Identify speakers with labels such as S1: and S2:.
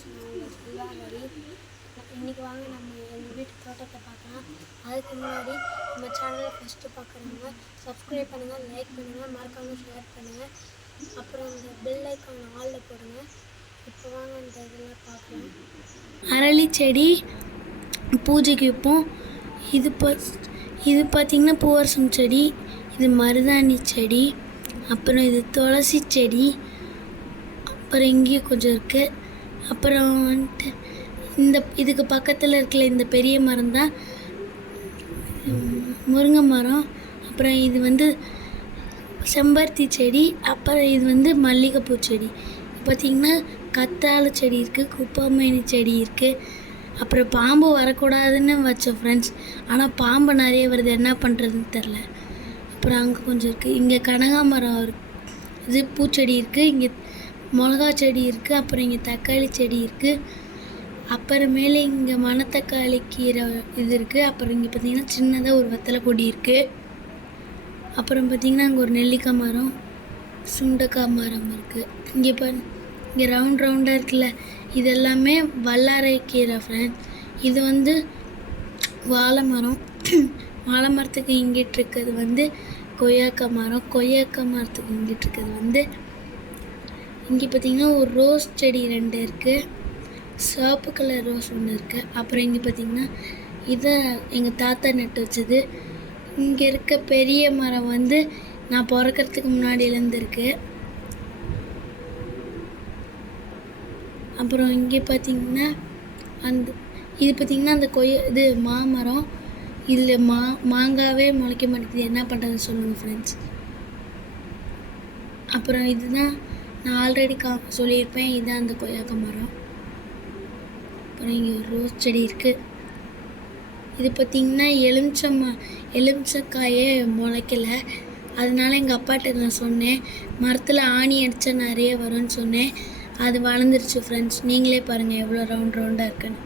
S1: Friends இன்றைக்கி வாங்க நம்ம எங்கள் வீட்டு தோட்டத்தை பார்க்கலாம். அதுக்கு முன்னாடி நம்ம சேனலை ஃபஸ்ட்டு பார்க்குறவங்க சப்ஸ்கிரைப் பண்ணுங்கள் லைக் பண்ணுங்கள் மறக்காமல் ஷேர் பண்ணுங்கள் அப்புறம் இந்த பெல் ஐக்கான் ஆளில் போடுங்க. இப்போ வாங்க இந்த இதெல்லாம் பார்க்கலாம். அரளி செடி பூஜைக்கு வைப்போம். இது பா இது பார்த்திங்கன்னா பூவரசம் செடி இது மருதாணி செடி அப்புறம் இது துளசி செடி அப்புறம் இங்கேயும் கொஞ்சம் இருக்குது அப்புறம் வந்துட்டு இந்த இதுக்கு பக்கத்தில் இருக்கிற இந்த பெரிய மரம் தான். முருங்கை மரம். அப்புறம் இது வந்து செம்பருத்தி செடி அப்புறம் இது வந்து மல்லிகைப்பூ செடி. பார்த்திங்கன்னா கத்தாழை செடி இருக்குது குப்பாமேனி செடி இருக்குது அப்புறம் பாம்பு வரக்கூடாதுன்னு வச்சோம் ஃப்ரெண்ட்ஸ் ஆனால் பாம்பு நிறைய வருது என்ன பண்ணுறதுன்னு தெரில அப்புறம் அங்கே கொஞ்சம் இருக்குது இங்கே கனகாமரம் இருக்கு. இது பூச்செடி இருக்குது இங்கே மிளகா செடி இருக்குது அப்புறம் இங்கே தக்காளி செடி இருக்குது அப்புறமேலே இங்கே மணத்தக்காளி கீரை இது இருக்குது அப்புறம் இங்கே பார்த்திங்கன்னா சின்னதாக ஒரு வெத்தலை கொடி இருக்குது அப்புறம் பார்த்திங்கன்னா அங்கே ஒரு நெல்லிக்காய் மரம் சுண்டக்காய் மரம் இருக்குது இங்கே இப்போ இங்கே ரவுண்ட் ரவுண்டாக இருக்குல்ல இதெல்லாமே வல்லாரை கீரை ஃப்ரெண்ட்ஸ் இது வந்து வாழை மரம். வாழை மரத்துக்கு இங்கிட்டு இருக்கிறது வந்து கொய்யாக்காய் மரம். கொய்யாக்காய் மரத்துக்கு இங்கிட்டு இருக்கிறது வந்து இங்கே பார்த்தீங்கன்னா ஒரு ரோஸ் செடி ரெண்டு இருக்குது சிவப்பு கலர் ரோஸ் ஒன்று இருக்குது அப்புறம் இங்கே பார்த்தீங்கன்னா இதை எங்கள் தாத்தா நட்டு வச்சது. இங்கே இருக்க பெரிய மரம் வந்து நான் பிறக்கறதுக்கு முன்னாடியிலேருந்து இருக்குது அப்புறம் இங்கே பார்த்தீங்கன்னா அந்த இது பார்த்தீங்கன்னா அந்த கொய் இது மாமரம். இதில் மா மாங்காவே முளைக்க மாட்டேங்குது. என்ன பண்ணுறதுன்னு சொல்லுங்கள் ஃப்ரெண்ட்ஸ் அப்புறம் இதுதான் நான் ஆல்ரெடி கா சொல்லியிருப்பேன். இதுதான் அந்த கொய்யாக்க மரம். அப்புறம் இங்கே ஒரு ரோஸ் செடி இருக்குது இது பார்த்திங்கன்னா எலுமிச்சம் எலுமிச்சக்காயே முளைக்கல. அதனால எங்கள் அப்பாட்ட நான் சொன்னேன் மரத்தில் ஆணி அடித்தா நிறைய வரும்னு சொன்னேன். அது வளர்ந்துருச்சு ஃப்ரெண்ட்ஸ் நீங்களே பாருங்கள் எவ்வளோ ரவுண்ட் ரவுண்டாக இருக்குன்னு.